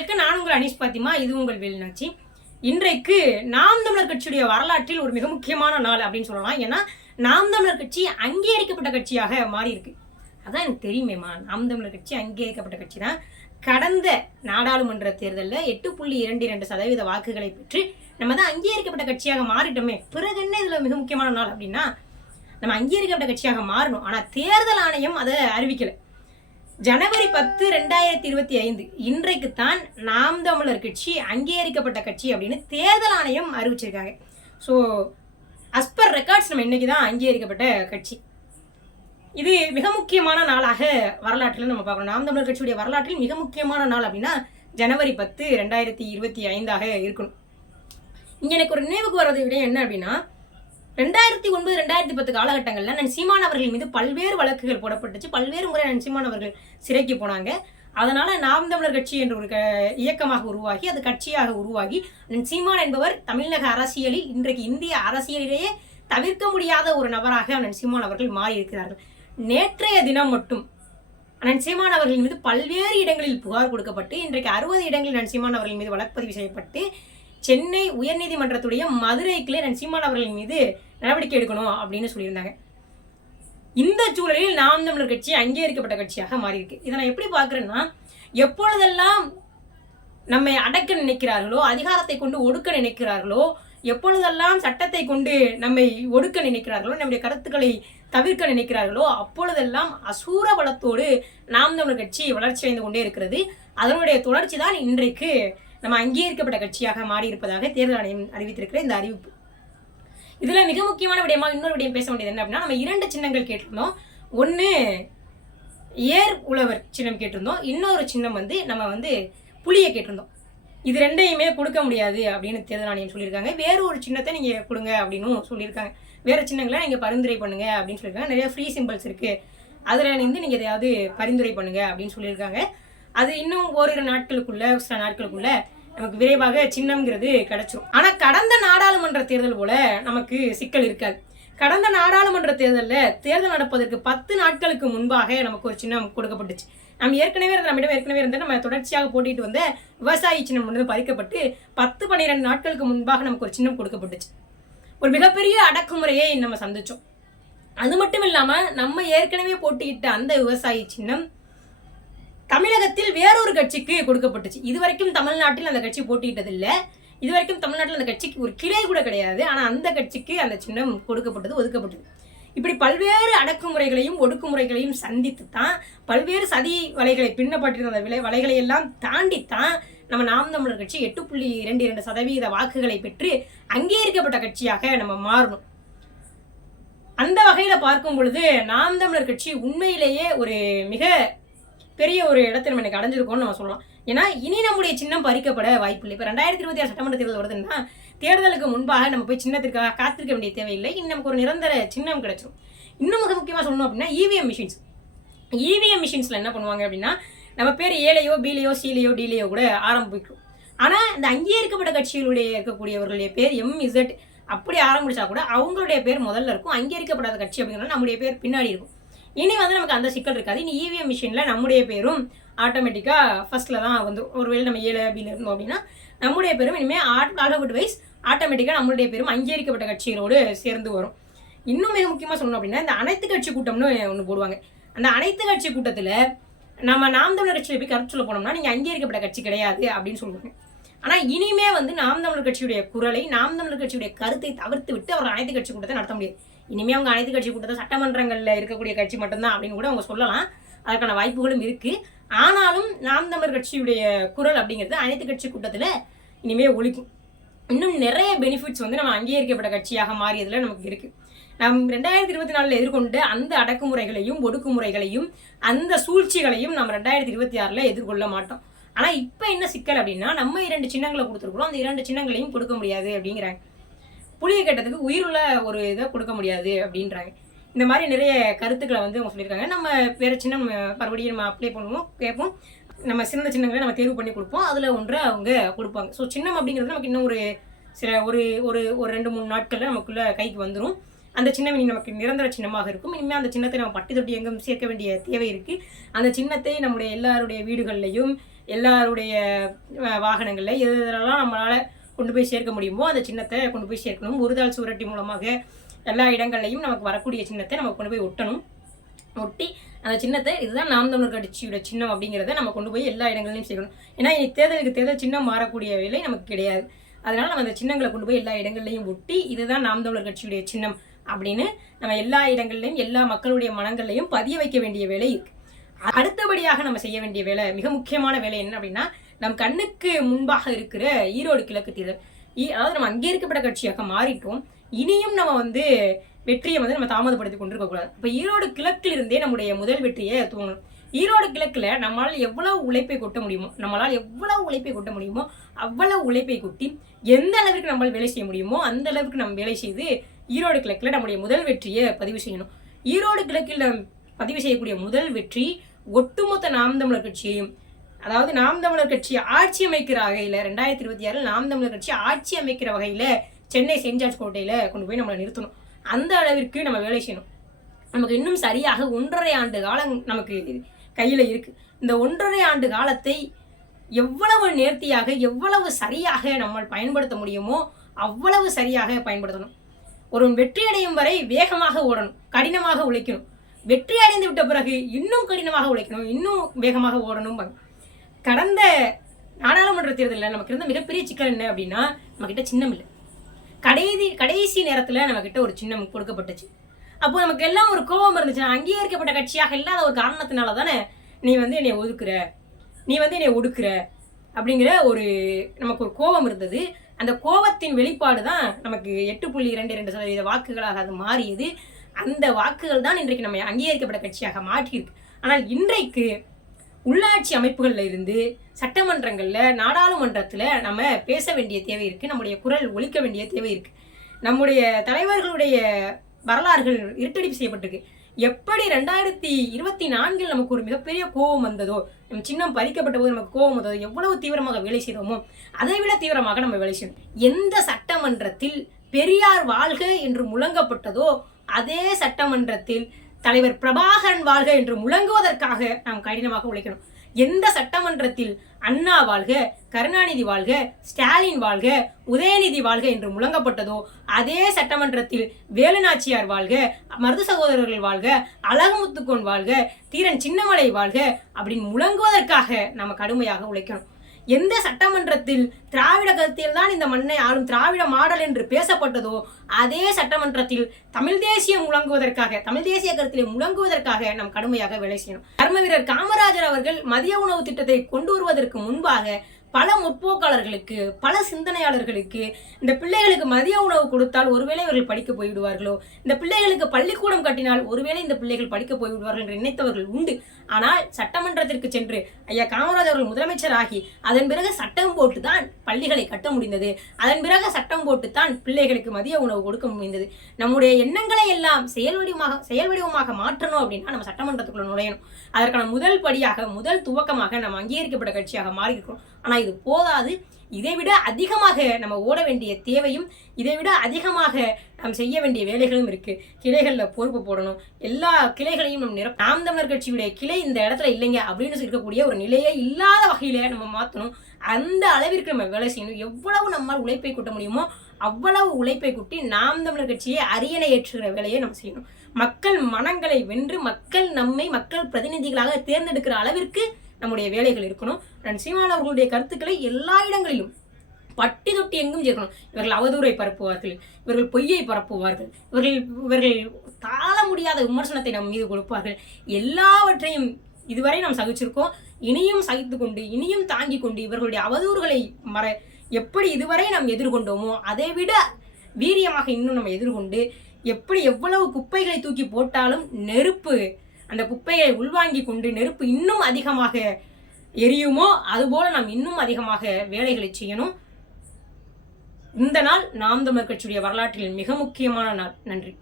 நேர்களுக்கு நான் உங்கள் அனீஸ் பாத்திமா இது உங்கள் வெளிநாச்சி இன்றைக்கு நாம் தமிழர் கட்சியுடைய வரலாற்றில் ஒரு மிக முக்கியமான நாள் அப்படின்னு சொல்லலாம். ஏன்னா நாம் தமிழர் கட்சி அங்கீகரிக்கப்பட்ட கட்சியாக மாறி இருக்கு அதான் எனக்கு தெரியுமேம்மா. நாம் தமிழர் கட்சி அங்கீகரிக்கப்பட்ட கட்சி தான் கடந்த நாடாளுமன்ற தேர்தலில் எட்டு புள்ளி இரண்டு இரண்டு சதவீத வாக்குகளை பெற்று நம்ம தான் அங்கீகரிக்கப்பட்ட கட்சியாக மாறிட்டோமே. பிறகு என்ன இதில் மிக முக்கியமான நாள் அப்படின்னா நம்ம அங்கீகரிக்கப்பட்ட கட்சியாக மாறணும். ஆனால் தேர்தல் ஆணையம் அதை அறிவிக்கலை. ஜனவரி பத்து ரெண்டாயிரத்தி இருபத்தி ஐந்து. இன்றைக்கு தான் நாம் தமிழர் கட்சி அங்கீகரிக்கப்பட்ட கட்சி அப்படின்னு தேர்தல் ஆணையம் அறிவிச்சிருக்காங்க. ஸோ அஸ்பர் ரெக்கார்ட்ஸ் நம்ம இன்னைக்கு தான் அங்கீகரிக்கப்பட்ட கட்சி. இது மிக முக்கியமான நாளாக வரலாற்றில் நம்ம பார்க்கணும். நாம் தமிழர் கட்சியுடைய வரலாற்றில் மிக முக்கியமான நாள் அப்படின்னா ஜனவரி பத்து ரெண்டாயிரத்தி இருபத்தி ஐந்தாக இருக்கணும். இங்கே எனக்கு ஒரு நினைவுக்கு வர்றது விட என்ன அப்படின்னா ரெண்டாயிரத்தி ஒன்பது ரெண்டாயிரத்தி பத்து காலகட்டங்களில் நான் சீமான் அவர்கள் மீது பல்வேறு வழக்குகள் போடப்பட்டுச்சு. பல்வேறு முறை நான் சீமான் அவர்கள் சிறைக்கு போனாங்க. அதனால நாம் தமிழர் கட்சி என்ற ஒரு க- இயக்கமாக உருவாகி அது கட்சியாக உருவாகி அண்ணன் சீமான் என்பவர் தமிழக அரசியலில் இன்றைக்கு இந்திய அரசியலிலேயே தவிர்க்க முடியாத ஒரு நபராக அண்ணன் சீமான் அவர்கள் மாறி இருக்கிறார்கள் நேற்றைய தினம் மட்டும் அண்ணன் சீமான் அவர்கள் மீது பல்வேறு இடங்களில் புகார் கொடுக்கப்பட்டு இன்றைக்கு அறுபது இடங்களில் அண்ணன் சீமான் அவர்கள் மீது வழக்குப்பதிவு செய்யப்பட்டு சென்னை உயர்நீதிமன்றத்துடைய மதுரை கிளை சீமான் அவர்கள் மீது நடவடிக்கை எடுக்கணும் அப்படின்னு சொல்லியிருந்தாங்க. இந்த சூழலில் நாம் தமிழர் கட்சி அங்கீகரிக்கப்பட்ட கட்சியாக மாறியிருக்கு. இதை நான் எப்படி பார்க்குறேன்னா எப்பொழுதெல்லாம் நம்மை அடக்க நினைக்கிறார்களோ அதிகாரத்தை கொண்டு ஒடுக்க நினைக்கிறார்களோ எப்பொழுதெல்லாம் சட்டத்தை கொண்டு நம்மை ஒடுக்க நினைக்கிறார்களோ நம்முடைய கருத்துக்களை தவிர்க்க நினைக்கிறார்களோ அப்பொழுதெல்லாம் அசூர பலத்தோடு நாம் தமிழர் கட்சி வளர்ச்சி அடைந்து கொண்டே இருக்கிறது. அதனுடைய தொடர்ச்சி தான் இன்றைக்கு நம்ம அங்கீகரிக்கப்பட்ட கட்சியாக மாறி இருப்பதாக தேர்தல் ஆணையம் அறிவித்திருக்கிற இந்த அறிவிப்பு. இதில் மிக முக்கியமான விடயமா இன்னொரு விடயம் பேச வேண்டியது என்ன அப்படின்னா நம்ம இரண்டு சின்னங்கள் கேட்டிருந்தோம். ஒன்று ஏர் உழவர் சின்னம் கேட்டிருந்தோம். இன்னொரு சின்னம் வந்து நம்ம வந்து புளியை கேட்டிருந்தோம். இது ரெண்டையுமே கொடுக்க முடியாது அப்படின்னு தேர்தல் ஆணையம் சொல்லியிருக்காங்க. வேற ஒரு சின்னத்தை நீங்கள் கொடுங்க அப்படின்னு சொல்லியிருக்காங்க. வேறு சின்னங்களை நீங்கள் பரிந்துரை பண்ணுங்க அப்படின்னு சொல்லியிருக்காங்க. நிறைய ஃப்ரீ சிம்பிள்ஸ் இருக்குது அதில் இருந்து நீங்கள் எதையாவது பரிந்துரை பண்ணுங்க அப்படின்னு சொல்லியிருக்காங்க. அது இன்னும் ஓரிரு நாட்களுக்குள்ள சில நாட்களுக்குள்ள நமக்கு விரைவாக சின்னம்ங்கிறது கிடைச்சிரும். ஆனால் கடந்த நாடாளுமன்ற தேர்தல் போல நமக்கு சிக்கல் இருக்காது. கடந்த நாடாளுமன்ற தேர்தலில் தேர்தல் நடப்பதற்கு பத்து நாட்களுக்கு முன்பாக நமக்கு ஒரு சின்னம் கொடுக்கப்பட்டுச்சு. நம்ம ஏற்கனவே இருந்த நம்மிடம் ஏற்கனவே இருந்த நம்ம தொடர்ச்சியாக போட்டிட்டு வந்த விவசாயி சின்னம் வந்து பறிக்கப்பட்டு பத்து பன்னிரெண்டு நாட்களுக்கு முன்பாக நமக்கு ஒரு சின்னம் கொடுக்கப்பட்டுச்சு. ஒரு மிகப்பெரிய அடக்குமுறையை நம்ம சந்திச்சோம். அது மட்டும் இல்லாமல் நம்ம ஏற்கனவே போட்டியிட்ட அந்த விவசாயி சின்னம் தமிழகத்தில் வேறொரு கட்சிக்கு கொடுக்கப்பட்டுச்சு. இது வரைக்கும் தமிழ்நாட்டில் அந்த கட்சி போட்டியிட்டதில்லை. இது வரைக்கும் தமிழ்நாட்டில் அந்த கட்சிக்கு ஒரு கிளை கூட கிடையாது. ஆனால் அந்த கட்சிக்கு அந்த சின்னம் கொடுக்கப்பட்டது ஒதுக்கப்பட்டது. இப்படி பல்வேறு அடக்குமுறைகளையும் ஒடுக்குமுறைகளையும் சந்தித்து தான் பல்வேறு சதி வலைகளை பின்னப்பட்டிருந்த அந்த விலை வலைகளை எல்லாம் தாண்டித்தான் நம்ம நாம் தமிழர் கட்சி எட்டு புள்ளி இரண்டு இரண்டு சதவீத வாக்குகளை பெற்று அங்கீகரிக்கப்பட்ட கட்சியாக நம்ம மாறணும். அந்த வகையில் பார்க்கும் பொழுது நாம் தமிழர் கட்சி உண்மையிலேயே ஒரு மிக பெரிய ஒரு இடத்தை நம்ம இன்னைக்கு அடைஞ்சிருக்கோம்னு நம்ம சொல்லலாம். ஏன்னா இனி நம்முடைய சின்னம் பறிக்கப்பட வாய்ப்பில்லை இப்போ ரெண்டாயிரத்தி இருபத்தி ஆறு சட்டமன்ற தேர்தல் வருதுன்னா தேர்தலுக்கு முன்பாக நம்ம போய் சின்னத்திற்காக காத்திருக்க வேண்டிய தேவையில்லை. இன்னும் நமக்கு ஒரு நிரந்தர சின்னம் கிடைச்சிரும். இன்னும் மிக முக்கியமாக சொல்லணும் அப்படின்னா இவிஎம் மிஷின்ஸ் இவிஎம் மிஷின்ஸில் என்ன பண்ணுவாங்க அப்படின்னா நம்ம பேர் ஏலையோ பிலையோ சீலையோ டிலையோ கூட ஆரம்பிக்கும். ஆனால் இந்த அங்கீகரிக்கப்பட்ட கட்சிகளுடைய இருக்கக்கூடியவர்களுடைய பேர் எம் இசட் அப்படி ஆரம்பிச்சா கூட அவங்களுடைய பேர் முதல்ல இருக்கும். அங்கீகரிக்கப்படாத கட்சி அப்படிங்கிறனால நம்முடைய பேர் பின்னாடி இருக்கும். இனி வந்து நமக்கு அந்த சிக்கல் இருக்காது. இனி இவிஎம் மிஷினில் நம்முடைய பேரும் ஆட்டோமேட்டிக்காக ஃபர்ஸ்ட்டில் தான் வந்து ஒருவேளை நம்ம ஏழு அப்படின்னு இருந்தோம் அப்படின்னா நம்முடைய பேரும் இனிமேல் ஆட் அளவுட் வைஸ் ஆட்டோமேட்டிக்காக நம்மளுடைய பேரும் அங்கீகரிக்கப்பட்ட கட்சிகளோடு சேர்ந்து வரும். இன்னும் மிக முக்கியமாக சொல்லணும் அப்படின்னா இந்த அனைத்து கட்சி கூட்டம்னு ஒன்று போடுவாங்க. அந்த அனைத்து கட்சி கூட்டத்தில் நம்ம நாம் தமிழர் கட்சியில் போய் கருத்து சொல்ல போனோம்னா நீங்கள் அங்கீகரிக்கப்பட்ட கட்சி கிடையாது அப்படின்னு சொல்லுவாங்க. ஆனால் இனிமே வந்து நாம் தமிழர் கட்சியுடைய குரலை நாம் தமிழர் கட்சியுடைய கருத்தை தவிர்த்து விட்டு அவர் அனைத்து கட்சி கூட்டத்தை நடத்த முடியாது. இனிமே அவங்க அனைத்து கட்சி கூட்டத்தில் சட்டமன்றங்களில் இருக்கக்கூடிய கட்சி மட்டும்தான் அப்படின்னு கூட அவங்க சொல்லலாம். அதற்கான வாய்ப்புகளும் இருக்கு. ஆனாலும் நாம் தமிழர் கட்சியுடைய குரல் அப்படிங்கிறது அனைத்து கட்சி கூட்டத்தில் இனிமே ஒழிக்கும் இன்னும் நிறைய பெனிஃபிட்ஸ் வந்து நம்ம அங்கீகரிக்கப்பட்ட கட்சியாக மாறியதில் நமக்கு இருக்கு. நம் ரெண்டாயிரத்தி இருபத்தி நாலில் எதிர்கொண்ட அந்த அடக்குமுறைகளையும் ஒடுக்குமுறைகளையும் அந்த சூழ்ச்சிகளையும் நம்ம ரெண்டாயிரத்தி இருபத்தி ஆறில் எதிர்கொள்ள மாட்டோம். ஆனால் இப்போ என்ன சிக்கல் அப்படின்னா நம்ம இரண்டு சின்னங்களை கொடுத்துருக்குறோம். அந்த இரண்டு சின்னங்களையும் கொடுக்க முடியாது அப்படிங்கிறாங்க. புளிய கேட்டதுக்கு உயிருள்ள ஒரு இதை கொடுக்க முடியாது அப்படின்றாங்க. இந்த மாதிரி நிறைய கருத்துக்களை வந்து அவங்க சொல்லியிருக்காங்க. நம்ம வேறு சின்னம் நம்ம மறுபடியும் நம்ம அப்ளை பண்ணுவோம் கேட்போம். நம்ம சின்ன சின்னங்களை நம்ம தேர்வு பண்ணி கொடுப்போம். அதில் ஒன்றை அவங்க கொடுப்பாங்க. ஸோ சின்னம் அப்படிங்கிறது நமக்கு இன்னும் ஒரு சில ஒரு ஒரு ஒரு ரெண்டு மூணு நாட்களில் நமக்குள்ள கைக்கு வந்துடும் அந்த சின்னம் இனி நமக்கு நிரந்தர சின்னமாக இருக்கும். இனிமேல் அந்த சின்னத்தை நம்ம பட்டி தொட்டி எங்கும் சேர்க்க வேண்டிய தேவை இருக்குது அந்த சின்னத்தை நம்முடைய எல்லாருடைய வீடுகள்லையும் எல்லாருடைய வாகனங்களில் வாகனங்கள்ல எது எதெல்லாம் நம்மளால் கொண்டு போய் சேர்க்க முடியுமோ அந்த சின்னத்தை கொண்டு போய் சேர்க்கணும். ஒருதாள் சூரட்டி மூலமாக எல்லா இடங்கள்லையும் நமக்கு வரக்கூடிய சின்னத்தை நம்ம கொண்டு போய் ஒட்டணும். ஒட்டி அந்த சின்னத்தை இதுதான் நாம் தமிழர் கட்சியோட சின்னம் அப்படிங்கிறத நம்ம கொண்டு போய் எல்லா இடங்களையும் சேர்க்கணும். ஏன்னா இனி தேர்தலுக்கு தேர்தல் சின்னம் மாறக்கூடிய வேலை நமக்கு கிடையாது. அதனால நம்ம அந்த சின்னங்களை கொண்டு போய் எல்லா இடங்கள்லையும் ஒட்டி இதுதான் நாம் தமிழர் கட்சியுடைய சின்னம் அப்படின்னு நம்ம எல்லா இடங்கள்லையும் எல்லா மக்களுடைய மனங்கள்லையும் பதிய வைக்க வேண்டிய வேலை இருக்கு. அடுத்தபடியாக நம்ம செய்ய வேண்டிய வேலை மிக முக்கியமான வேலை என்ன அப்படின்னா நம் கண்ணுக்கு முன்பாக இருக்கிற ஈரோடு கிழக்கு தேர்தல். ஈ- அதாவது நம்ம அங்கீகரிக்கப்பட்ட கட்சியாக மாறிட்டோம். இனியும் நம்ம வந்து வெற்றியை வந்து நம்ம தாமதப்படுத்தி கொண்டிருக்க கூடாது இப்போ ஈரோடு கிழக்கில் இருந்தே நம்முடைய முதல் வெற்றியை தூங்கணும். ஈரோடு கிழக்கில் நம்மளால் எவ்வளவு உழைப்பை கொட்ட முடியுமோ நம்மளால் எவ்வளவு உழைப்பை கொட்ட முடியுமோ அவ்வளவு உழைப்பை கொட்டி எந்த அளவுக்கு நம்மளால் வேலை செய்ய முடியுமோ அந்த அளவுக்கு நம்ம வேலை செய்து ஈரோடு கிழக்கில் நம்முடைய முதல் வெற்றியை பதிவு செய்யணும். ஈரோடு கிழக்கில் பதிவு செய்யக்கூடிய முதல் வெற்றி ஒட்டுமொத்த நாம் தமிழர் கட்சியையும் அதாவது நாம் தமிழர் கட்சி ஆட்சி அமைக்கிற வகையில் ரெண்டாயிரத்தி இருபத்தி ஆறில் நாம் தமிழர் கட்சி ஆட்சி அமைக்கிற வகையில் சென்னை செயின்ட் ஜார்ஜ் கோட்டையில் கொண்டு போய் நம்மளை நிறுத்தணும். அந்த அளவிற்கு நம்ம வேலை செய்யணும். நமக்கு இன்னும் சரியாக ஒன்றரை ஆண்டு காலம் நமக்கு கையில் இருக்குது இந்த ஒன்றரை ஆண்டு காலத்தை எவ்வளவு நேர்த்தியாக எவ்வளவு சரியாக நம்ம பயன்படுத்த முடியுமோ அவ்வளவு சரியாக பயன்படுத்தணும். ஒரு வெற்றி அடையும் வரை வேகமாக ஓடணும் கடினமாக உழைக்கணும். வெற்றி அடைந்து விட்ட பிறகு இன்னும் கடினமாக உழைக்கணும் இன்னும் வேகமாக ஓடணும். கடந்த நாடாளுமன்ற தேர்தலில் நமக்கு இருந்த மிகப்பெரிய சிக்கல் என்ன அப்படின்னா நம்மக்கிட்ட சின்னம் இல்லை. கடைசி கடைசி நேரத்தில் நம்மக்கிட்ட ஒரு சின்னம் கொடுக்கப்பட்டுச்சு. அப்போ நமக்கு எல்லாம் ஒரு கோபம் இருந்துச்சு அங்கீகரிக்கப்பட்ட கட்சியாக இல்லாத ஒரு காரணத்தினால தானே நீ வந்து என்னை ஒதுக்குற நீ வந்து என்னை ஒடுக்குற அப்படிங்கிற ஒரு நமக்கு ஒரு கோபம் இருந்தது. அந்த கோபத்தின் வெளிப்பாடு தான் நமக்கு எட்டு புள்ளி இரண்டு இரண்டு சதவீத வாக்குகளாக அது மாறியது. அந்த வாக்குகள் தான் இன்றைக்கு நம்ம அங்கீகரிக்கப்பட்ட கட்சியாக மாற்றியிருக்கு. ஆனால் இன்றைக்கு உள்ளாட்சி அமைப்புகளில் இருந்து சட்டமன்றங்களில் நாடாளுமன்றத்தில் நம்ம பேச வேண்டிய தேவை இருக்குது நம்முடைய குரல் ஒழிக்க வேண்டிய தேவை இருக்குது நம்முடைய தலைவர்களுடைய வரலாறுகள் இருட்டடிப்பு செய்யப்பட்டிருக்கு. எப்படி ரெண்டாயிரத்தி இருபத்தி நான்கில் நமக்கு ஒரு மிகப்பெரிய கோபம் வந்ததோ நம்ம சின்னம் பறிக்கப்பட்ட போது நமக்கு கோபம் வந்ததோ எவ்வளவு தீவிரமாக வேலை செய்தோமோ அதை விட தீவிரமாக நம்ம வேலை செய்யணும். எந்த சட்டமன்றத்தில் பெரியார் வாழ்க என்று முழங்கப்பட்டதோ அதே சட்டமன்றத்தில் தலைவர் பிரபாகரன் வாழ்க என்று முழங்குவதற்காக நாம் கடினமாக உழைக்கணும். எந்த சட்டமன்றத்தில் அண்ணா வாழ்க கருணாநிதி வாழ்க ஸ்டாலின் வாழ்க உதயநிதி வாழ்க என்று முழங்கப்பட்டதோ அதே சட்டமன்றத்தில் வேலுநாச்சியார் வாழ்க மருது சகோதரர்கள் வாழ்க அழகுமுத்துக்கோன் வாழ்க தீரன் சின்னமலை வாழ்க அப்படின்னு முழங்குவதற்காக நம்ம கடுமையாக உழைக்கணும். எந்த சட்டமன்றத்தில் திராவிட கருத்தில் தான் இந்த மண்ணை ஆளும் திராவிட மாடல் என்று பேசப்பட்டதோ அதே சட்டமன்றத்தில் தமிழ் தேசியம் முழங்குவதற்காக தமிழ் தேசிய கருத்திலே முழங்குவதற்காக நாம் கடுமையாக வேலை செய்யணும். கர்ம வீரர் காமராஜர் அவர்கள் மதிய உணவு திட்டத்தை கொண்டு வருவதற்கு முன்பாக பல முற்போக்காளர்களுக்கு பல சிந்தனையாளர்களுக்கு இந்த பிள்ளைகளுக்கு மதிய உணவு கொடுத்தால் ஒருவேளை இவர்கள் படிக்க போய்விடுவார்களோ? இந்த பிள்ளைகளுக்கு பள்ளிக்கூடம் கட்டினால் ஒருவேளை இந்த பிள்ளைகள் படிக்க போய்விடுவார்கள் என்று நினைத்தவர்கள் உண்டு. ஆனால் சட்டமன்றத்திற்கு சென்று ஐயா காமராஜர் அவர்கள் முதலமைச்சர் ஆகி அதன் பிறகு சட்டம் போட்டு தான் பள்ளிகளை கட்ட முடிந்தது. அதன் பிறகு சட்டம் போட்டு தான் பிள்ளைகளுக்கு மதிய உணவு கொடுக்க முடிந்தது. நம்முடைய எண்ணங்களை எல்லாம் செயல் வடிவமாக செயல் வடிவமாக மாற்றணும் அப்படின்னா நம்ம சட்டமன்றத்துக்குள்ள நுழையணும். அதற்கான முதல் படியாக முதல் துவக்கமாக நம்ம அங்கீகரிக்கப்பட்ட கட்சியாக மாறி இருக்கிறோம் ஆனால் இது போதாது. இதை விட அதிகமாக நம்ம ஓட வேண்டிய தேவையும் இதை விட அதிகமாக நாம் செய்ய வேண்டிய வேலைகளும் இருக்குது கிளைகளில் பொறுப்பு போடணும். எல்லா கிளைகளையும் நம்ம நிரப்ப நாம் தமிழர் கட்சியுடைய கிளை இந்த இடத்துல இல்லைங்க அப்படின்னு இருக்கக்கூடிய ஒரு நிலையே இல்லாத வகையில் நம்ம மாற்றணும் அந்த அளவிற்கு நம்ம வேலை செய்யணும். எவ்வளவு நம்மால் உழைப்பை கூட்ட முடியுமோ அவ்வளவு உழைப்பை கூட்டி நாம் தமிழர் கட்சியை அரியணை ஏற்றுகிற வேலையை நம்ம செய்யணும். மக்கள் மனங்களை வென்று மக்கள் நம்மை மக்கள் பிரதிநிதிகளாக தேர்ந்தெடுக்கிற அளவிற்கு நம்முடைய வேலைகள் இருக்கணும். நான் அவர்களுடைய கருத்துக்களை எல்லா இடங்களிலும் பட்டி தொட்டி எங்கும் சேர்க்கணும். இவர்கள் அவதூறை பரப்புவார்கள் இவர்கள் பொய்யை பரப்புவார்கள் இவர்கள் இவர்கள் தாழ முடியாத விமர்சனத்தை நம் மீது கொடுப்பார்கள். எல்லாவற்றையும் இதுவரை நாம் சகிச்சிருக்கோம். இனியும் சகித்து கொண்டு இனியும் தாங்கி கொண்டு இவர்களுடைய அவதூறுகளை மற எப்படி இதுவரை நாம் எதிர்கொண்டோமோ அதை விட வீரியமாக இன்னும் நம்ம எதிர்கொண்டு எப்படி எவ்வளவு குப்பைகளை தூக்கி போட்டாலும் நெருப்பு அந்த குப்பையை உள்வாங்கி கொண்டு நெருப்பு இன்னும் அதிகமாக எரியுமோ அதுபோல நாம் இன்னும் அதிகமாக வேலைகளை செய்யணும். இந்த நாள் நாம் தமிழ் கட்சியுடைய வரலாற்றில் மிக முக்கியமான நாள். நன்றி.